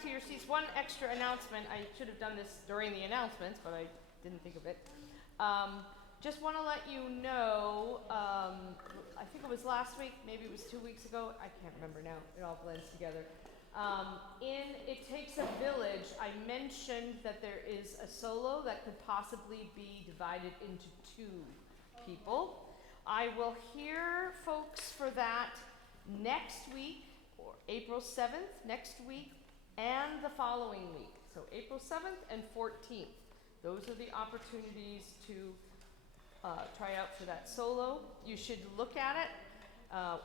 back to your seats, one extra announcement. I should have done this during the announcements, but I didn't think of it. Just want to let you know, I think it was last week, maybe it was 2 weeks ago, I can't remember now, it all blends together. In It Takes a Village, I mentioned that there is a solo that could possibly be divided into 2 people. I will hear folks for that next week, or April 7th, next week, and the following week. So April 7th and 14th. Those are the opportunities to try out for that solo. You should look at it.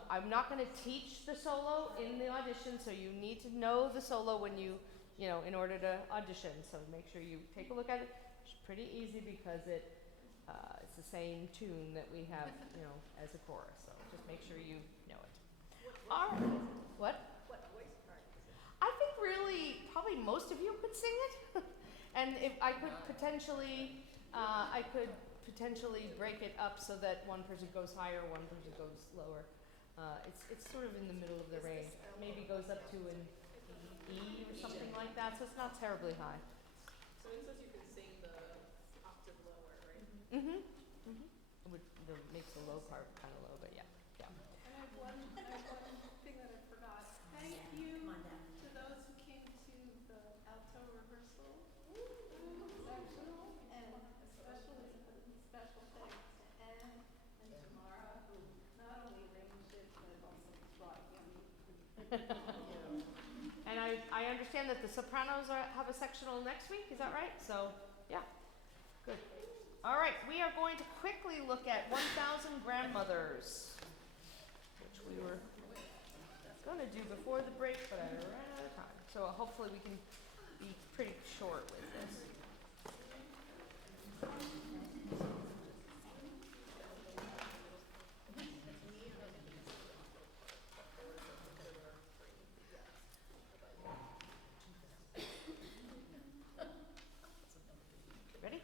I'm not going to teach the solo in the audition, so you need to know the solo when you know, in order to audition. So make sure you take a look at it. It's pretty easy because it's the same tune that we have, you know, as a chorus. So just make sure you know it. All right. What? What voice part is it? I think really, probably most of you could sing it. And if I could potentially, break it up so that one person goes higher, one person goes lower. It's sort of in the middle of the range. Maybe goes up to an E or something like that, so it's not terribly high. So it says you can sing the octave lower, right? Mm-hmm. Mm-hmm. It makes the low part kind of low, but yeah. And I have one thing that I forgot. Thank you to those who came to the alto rehearsal sectional, and especially special thanks to Anne and Tamara, who not only arranged it, but also brought yummy food. And I understand that the sopranos have a sectional next week, is that right? So, yeah, good. All right, we are going to quickly look at 1,000 Grandmothers, which we were going to do before the break, but I ran out of time. So hopefully we can be pretty short with this. Ready?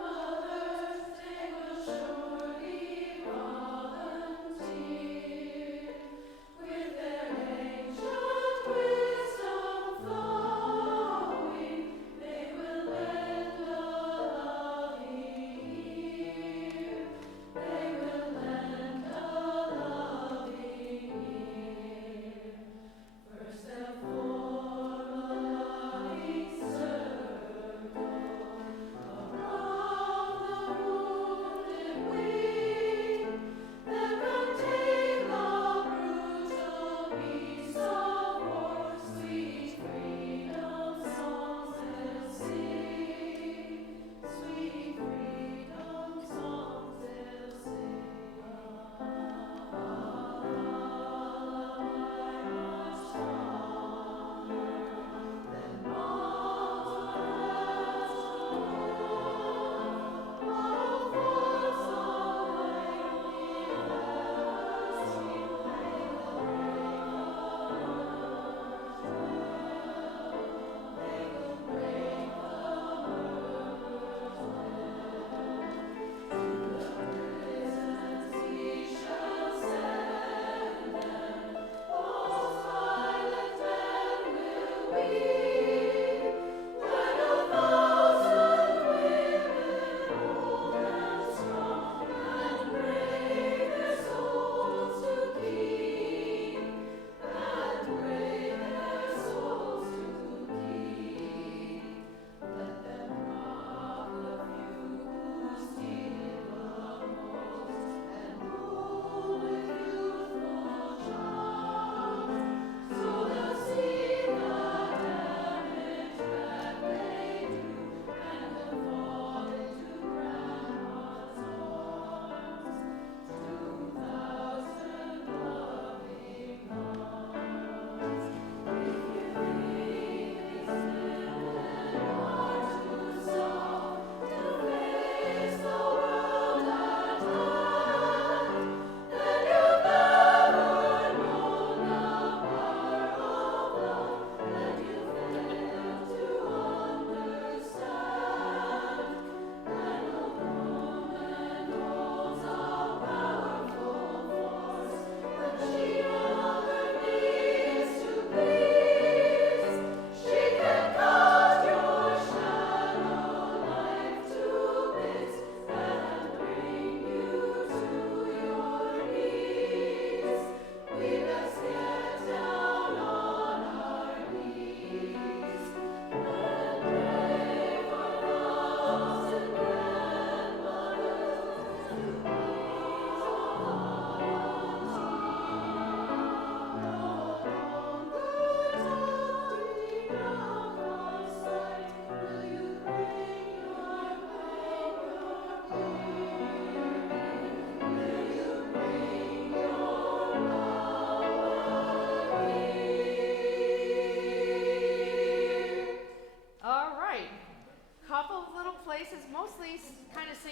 Grandmothers, they will surely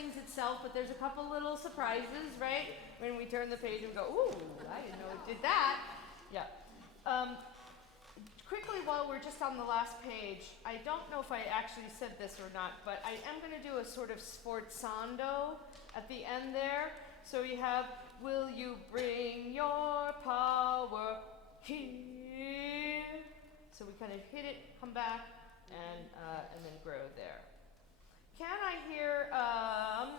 sings itself, but there's a couple little surprises, right? When we turn the page and go, ooh, I didn't know it did that. Yeah. Quickly, while we're just on the last page, I don't know if I actually said this or not, but I am going to do a sort of sforzando at the end there. So you have, will you bring your power here? So we kind of hit it, come back, and then grow there. Can I hear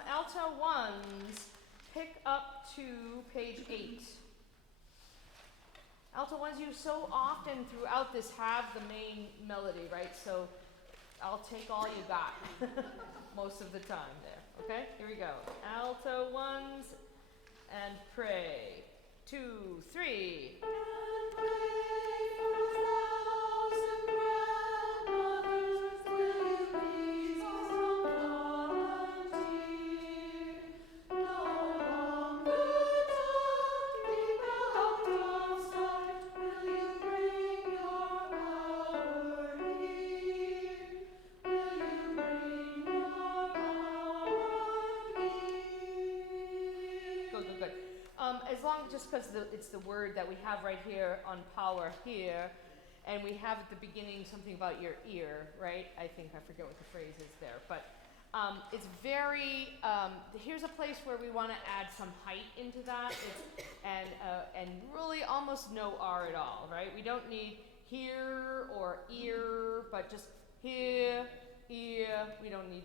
alto ones pick up to page 8? Alto ones, you so often throughout this have the main melody, right? So I'll take all you got most of the time there. Okay, here we go. Alto ones and pray. 2, 3. As long, just because it's the word that we have right here on power here, and we have at the beginning something about your ear, right? I forget what the phrase is there, but it's very, here's a place where we want to add some height into that, and really almost no R at all, right? We don't need here or ear, but just here, ear. We don't need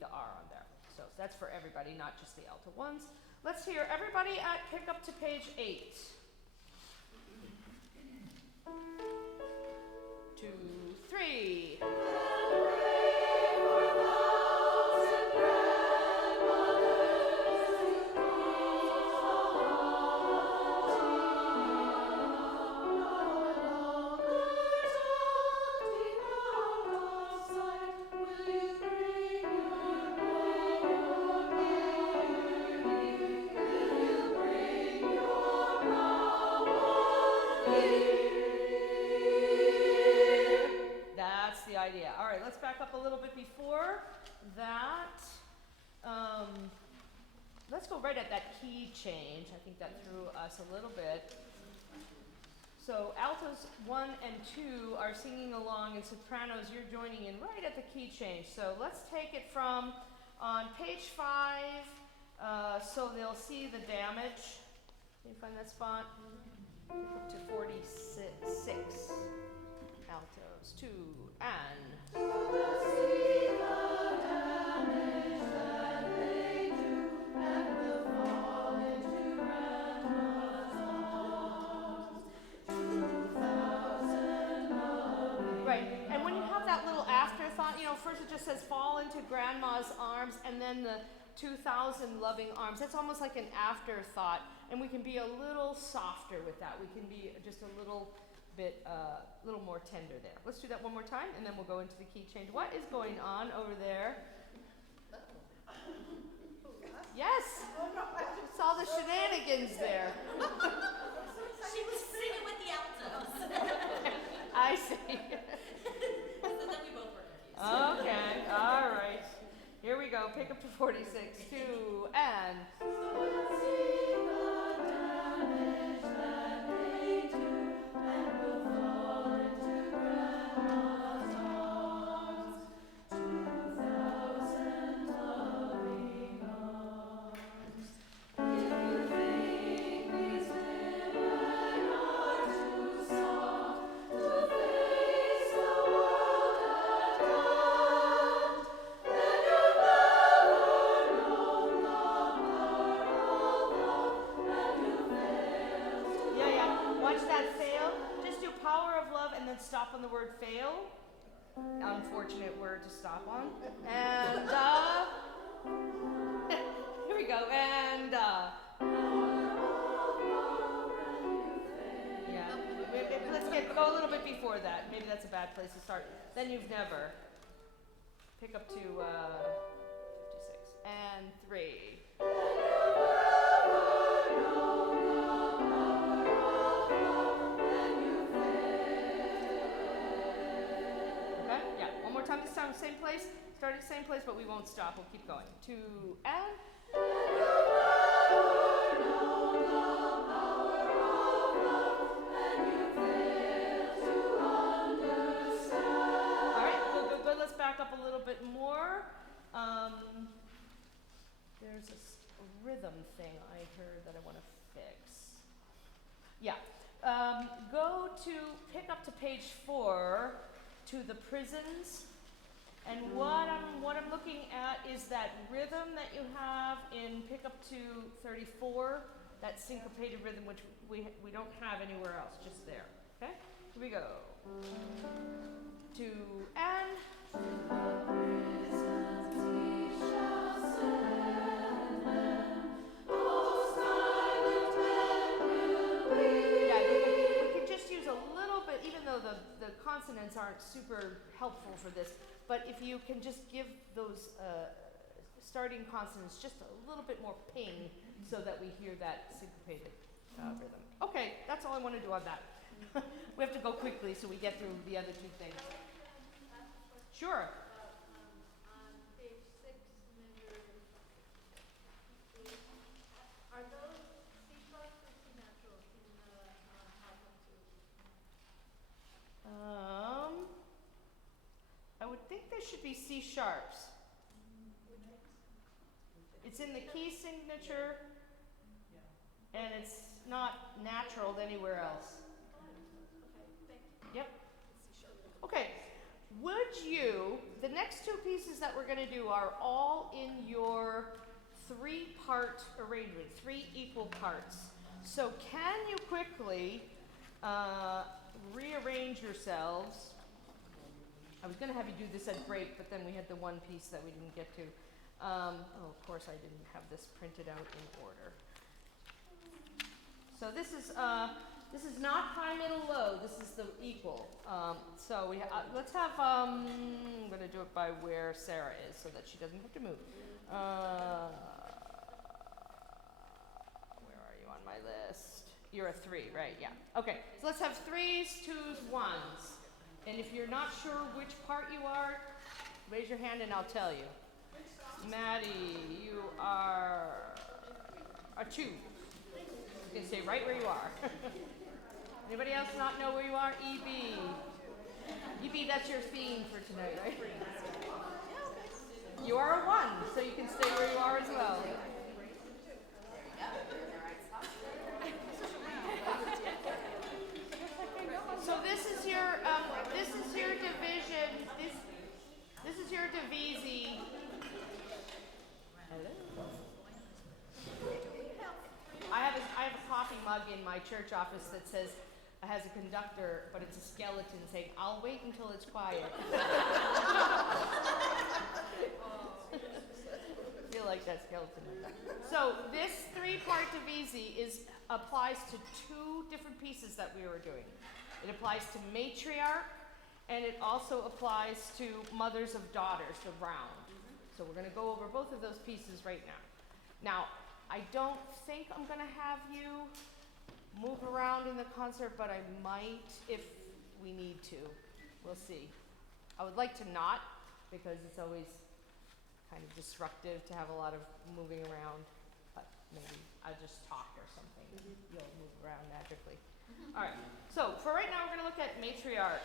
the R on there. So that's for everybody, not just the alto ones. Let's hear everybody pick up to page 8. 2, 3. Idea. All right, let's back up a little bit before that. Let's go right at that key change. I think that threw us a little bit. So altos 1 and 2 are singing along, and sopranos, you're joining in right at the key change. So let's take it from on page 5, so they'll see the damage. Can you find that spot? Up to 46. Altos 2 and. So they'll see the damage that they do, and will fall into grandma's arms. 2,000 loving. Right, and when you have that little afterthought, first it just says fall into grandma's arms, and then the 2,000 loving arms. That's almost like an afterthought, and we can be a little softer with that. We can be just a little bit, little more tender there. Let's do that one more time, and then we'll go into the key change. What is going on over there? Yes, saw the shenanigans there. She was singing with the altos. I see. So then we both were confused. Okay, all right. Here we go. Pick up to 46. 2 and. Stop on the word fail. Unfortunate word to stop on. And here we go. And yeah, let's go a little bit before that. Maybe that's a bad place to start. Then you've never. Pick up to 56 and 3. Time this time, same place. place, start at the same place, but we won't stop. We'll keep going. 2 and. All right, good. Let's back up a little bit more. There's a rhythm thing I heard that I want to fix. Yeah. Go to, pick up to page 4, to the prisons. And what I'm looking at is that rhythm that you have in pick up to 34, that syncopated rhythm which we don't have anywhere else, just there. Okay? Here we go. 2 and. Even though the consonants aren't super helpful for this, but if you can just give those starting consonants just a little bit more ping so that we hear that syncopated rhythm. Okay, that's all I want to do on that. We have to go quickly so we get through the other 2 things. Sure. On page 6, measure 8, are those C sharps or C natural in the album too? I would think there should be C sharps. It's in the key signature, and it's not natural anywhere else. Yep. Okay. Would you, the next 2 pieces that we're going to do are all in your 3-part arrangement, 3 equal parts. So can you quickly rearrange yourselves? I was going to have you do this at break, but then we had the one piece that we didn't get to. Of course I didn't have this printed out in order. So this is not high, middle, low. This is the equal. So we let's have. I'm going to do it by where Sarah is, so that she doesn't have to move. Where are you on my list? You're a 3, right? Yeah. Okay. So let's have 3s, 2s, 1s. And if you're not sure which part you are, raise your hand and I'll tell you. Maddie, you are a 2. You can stay right where you are. Anybody else not know where you are? EB. EB, that's your theme for tonight, right? You are a 1, so you can stay where you are as well. So this is your division. This is your divisi. Hello. I have a coffee mug in my church office that says has a conductor, but it's a skeleton saying, "I'll wait until it's quiet." I feel like that skeleton. So this 3-part divisi applies to 2 different pieces that we were doing. It applies to matriarch, and it also applies to mothers of daughters, the round. So we're going to go over both of those pieces right now. Now, I don't think I'm going to have you move around in the concert, but I might if we need to. We'll see. I would like to not, because it's always kind of disruptive to have a lot of moving around, but maybe I'll just talk or something. You'll move around magically. All right, so for right now, we're going to look at matriarch.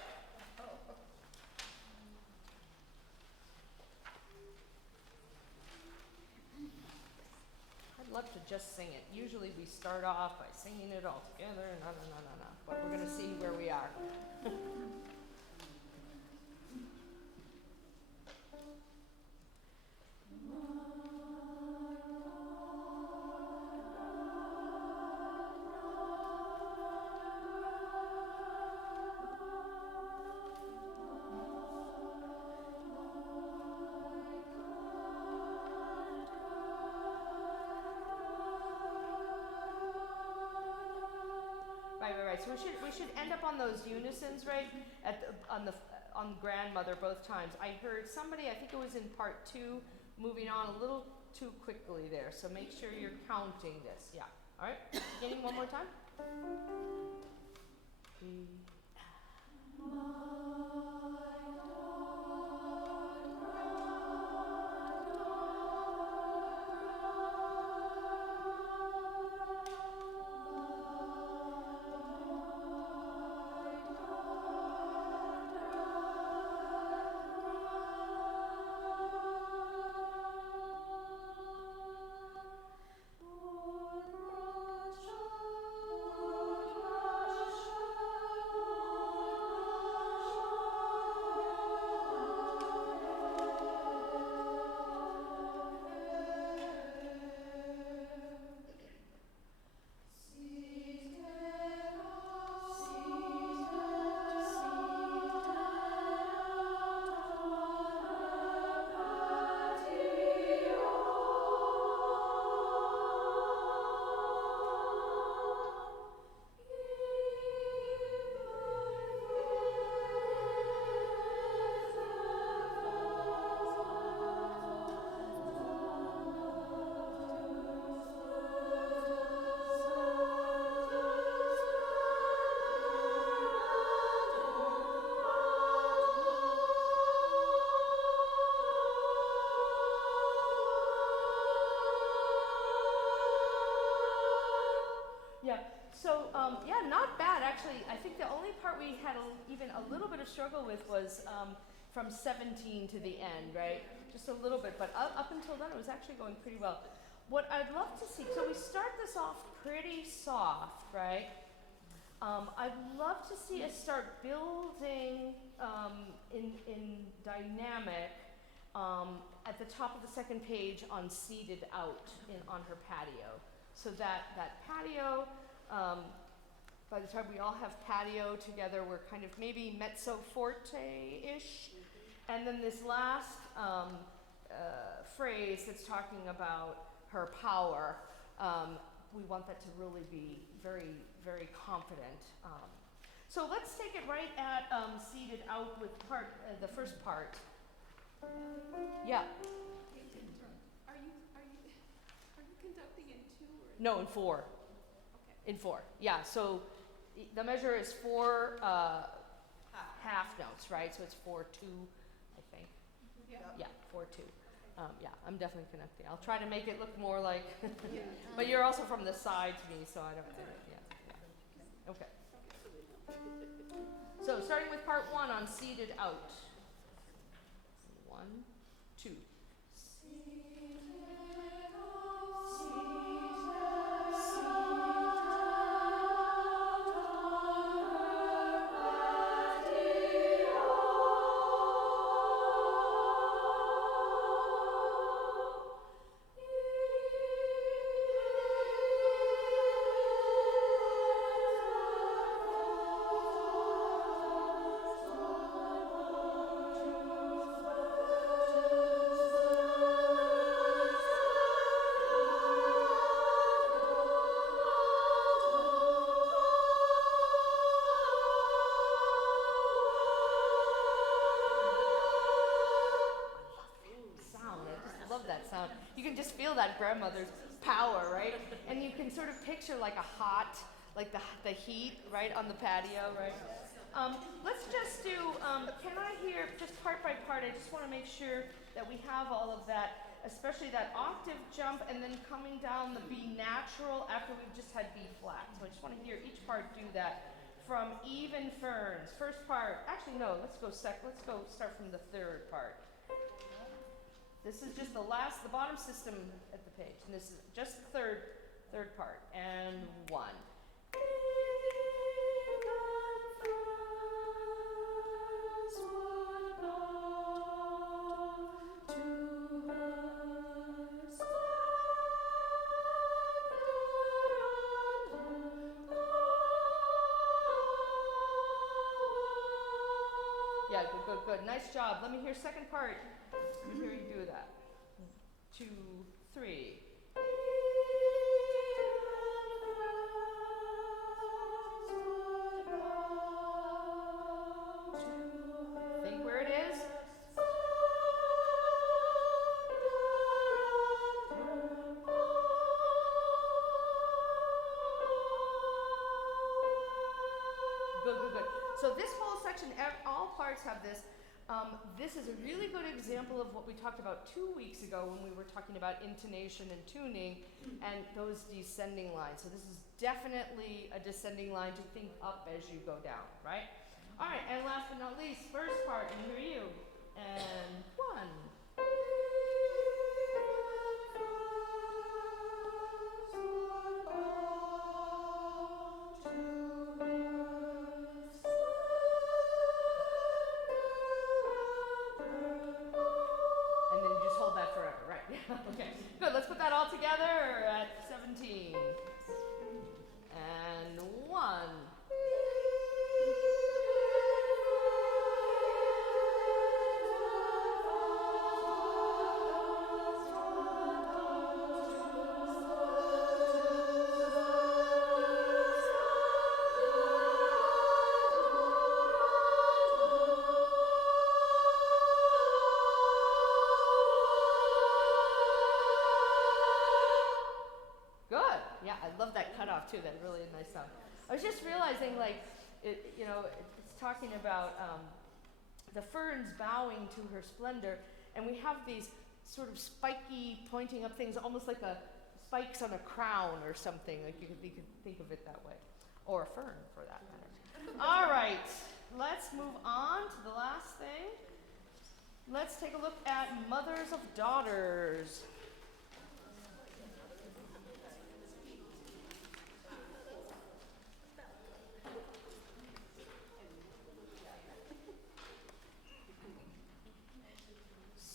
I'd love to just sing it. Usually we start off by singing it all together, no. But we're going to see where we are. Right. So we should end up on those unisons, right? On grandmother both times. I heard somebody, I think it was in part 2, moving on a little too quickly there. So make sure you're counting this. Yeah. All right. Beginning one more time. So, yeah, not bad actually. I think the only part we had even a little bit of struggle with was from 17 to the end, right? Just a little bit, but up until then it was actually going pretty well. What I'd love to see, so we start this off pretty soft, right? I'd love to see us start building in dynamic at the top of the second page on seated out on her patio. So that patio, by the time we all have patio together, we're kind of maybe mezzo forte-ish. And then this last phrase that's talking about her power, we want that to really be very, very confident. So let's take it right at seated out with the first part. Yeah. Are you conducting in 2 or? No, in 4. Okay. In 4. Yeah. So the measure is 4 half notes, right? So it's 4-2, I think. Yeah. Yeah, 4-2. Yeah, I'm definitely connecting. I'll try to make it look more like, but you're also from the side to me, so I don't. Yeah. Okay. So starting with part 1 on seated out. 1, 2. That grandmother's power, right? And you can sort of picture like a hot, like the heat, right, on the patio, right? Let's just do, can I hear, just part by part, I just want to make sure that we have all of that, especially that octave jump and then coming down the B natural after we've just had B flat. So I just want to hear each part do that. From even ferns, first part, actually no, let's go start from the third part. This is just the bottom system at the page, and this is just the third part. And 1. Yeah, good. Nice job. Let me hear second part. Let me hear you do that. 2, 3. Think where it is. Good. So this whole section, all parts have this. This is a really good example of what we talked about 2 weeks ago when we were talking about intonation and tuning and those descending lines. So this is definitely a descending line to think up as you go down, right? All right, and last but not least, first part, and here you. And 1. Okay, good. Let's put that all together at 17. And 1. Too, that really a nice sound. I was just realizing, like, it's talking about the ferns bowing to her splendor, and we have these sort of spiky, pointing up things, almost like a spikes on a crown or something. Like you could think of it that way, or a fern for that matter. All right, let's move on to the last thing. Let's take a look at mothers of daughters.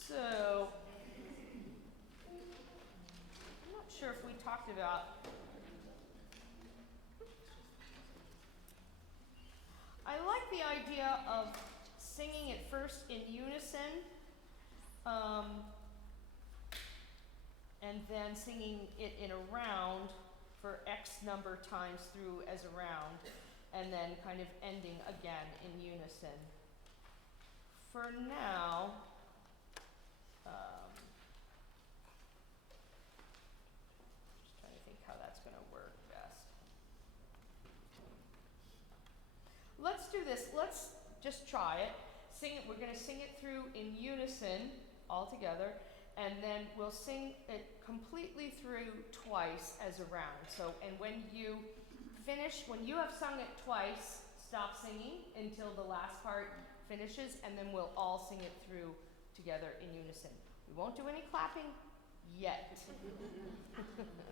So, I'm not sure if we talked about. I like the idea of singing it first in unison, and then singing it in a round for X number times through as a round, and then kind of ending again in unison. For now, just trying to think how that's going to work best. Let's do this. Let's just try it. Sing it. We're going to sing it through in unison all together, and then we'll sing it completely through twice as a round. So, and when you finish, when you have sung it twice, stop singing until the last part finishes, and then we'll all sing it through together in unison. We won't do any clapping yet.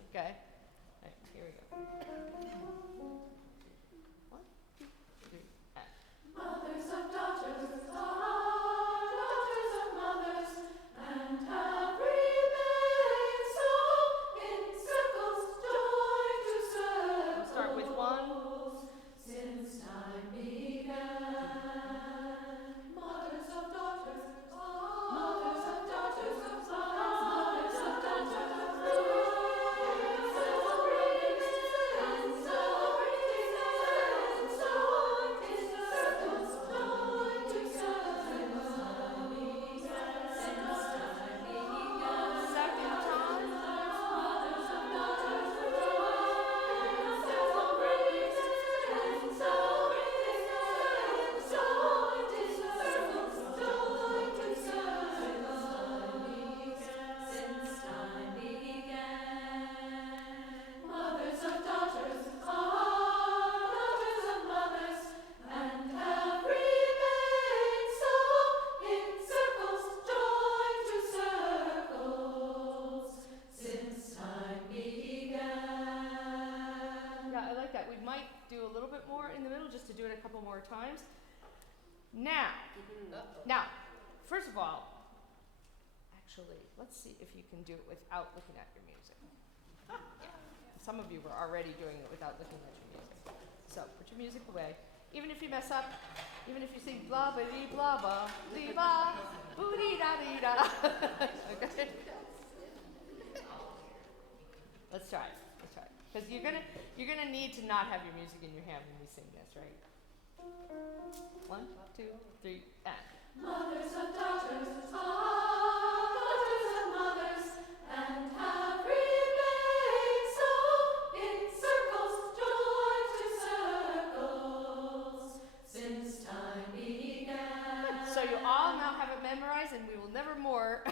Okay? All right, here we go. 1, 2, 3, and. Mothers of daughters, daughters of mothers, and have remained so in circles joined to circles. We'll start with 1. Since time began. Mothers of daughters, mothers of daughters, mothers of daughters, Second time. Mothers of daughters are daughters of mothers, and have remained so in circles joined to circles since time began. Yeah, I like that. We might do a little bit more in the middle just to do it a couple more times. Now, first of all, actually, let's see if you can do it without looking at your music. Some of you were already doing it without looking at your music. So put your music away. Even if you mess up, even if you sing blah ba dee blah ba dee ba boo dee da dee da. Okay. Let's try it. Let's try it. Because you're gonna need to not have your music in your hand when we sing this, right? 1, 2, 3, and. Mothers of daughters are daughters of mothers, and have remained so in circles joined to circles since time began. So you all now have it memorized, and we will never more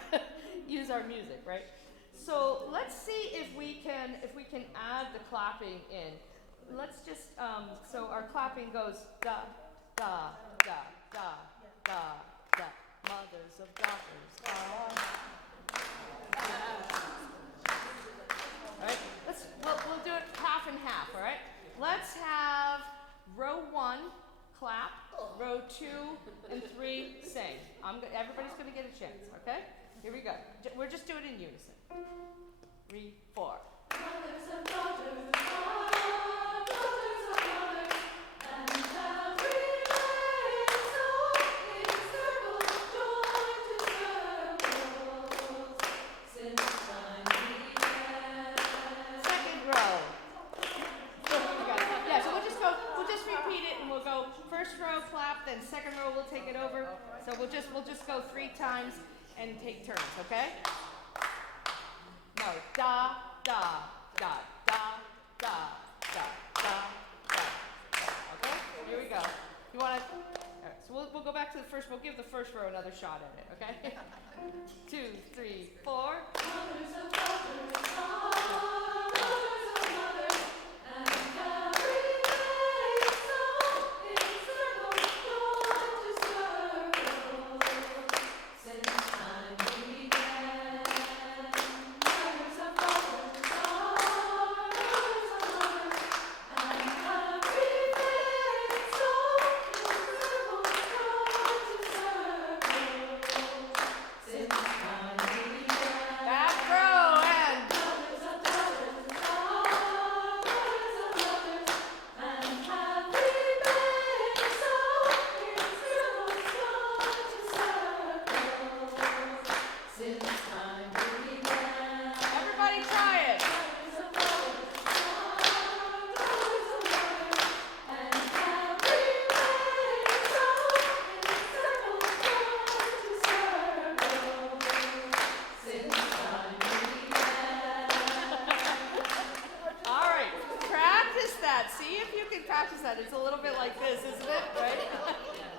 use our music, right? So let's see if we can add the clapping in. Let's just so our clapping goes da da da da da da. Mothers of daughters. All right. We'll do it half and half. All right. Let's have row 1 clap, row 2 and 3 sing. Everybody's gonna get a chance. Okay. Here we go. We're just doing it in unison. 3, 4. Mothers of daughters are daughters of mothers, and have remained so in circles joined to circles since time began. Second row. Yeah, so we'll just repeat it, and we'll go first row clap, then second row we'll take it over. So we'll just go 3 times and take turns, okay? No, da da da da da da da da. Okay, here we go. You want to? All right, So we'll go back to the first. We'll give the first row another shot at it. Okay. 2, 3, 4. Back row and everybody try it. All right, practice that. See if you can practice that. It's a little bit like this, isn't it? Right?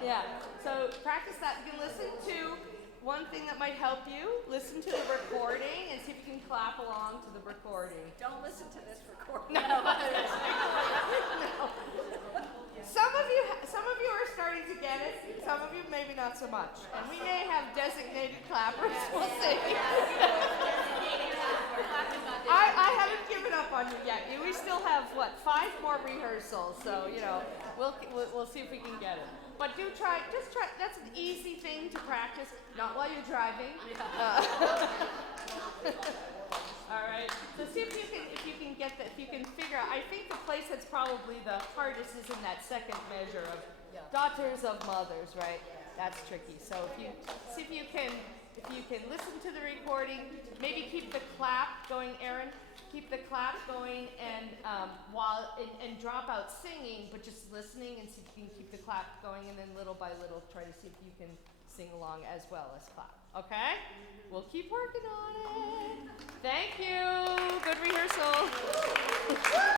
Yeah. So practice that. You can listen to one thing that might help you. Listen to the recording and see if you can clap along to the recording. Don't listen to this recording. No. No. Some of you are starting to get it. Some of you maybe not so much. And we may have designated clappers. We'll see. I haven't given up on you yet. We still have 5 more rehearsals. So we'll see if we can get it. But just try. That's an easy thing to practice. Not while you're driving. All right. So see if you can get that. If you can figure out. I think the place that's probably the hardest is in that second measure of daughters of mothers, right? That's tricky. So if you see if you can listen to the recording, maybe keep the clap going, Erin. Keep the clap going and and drop out singing, but just listening and see if you can keep the clap going, and then little by little try to see if you can sing along as well as clap. Okay? We'll keep working on it. Thank you. Good rehearsal.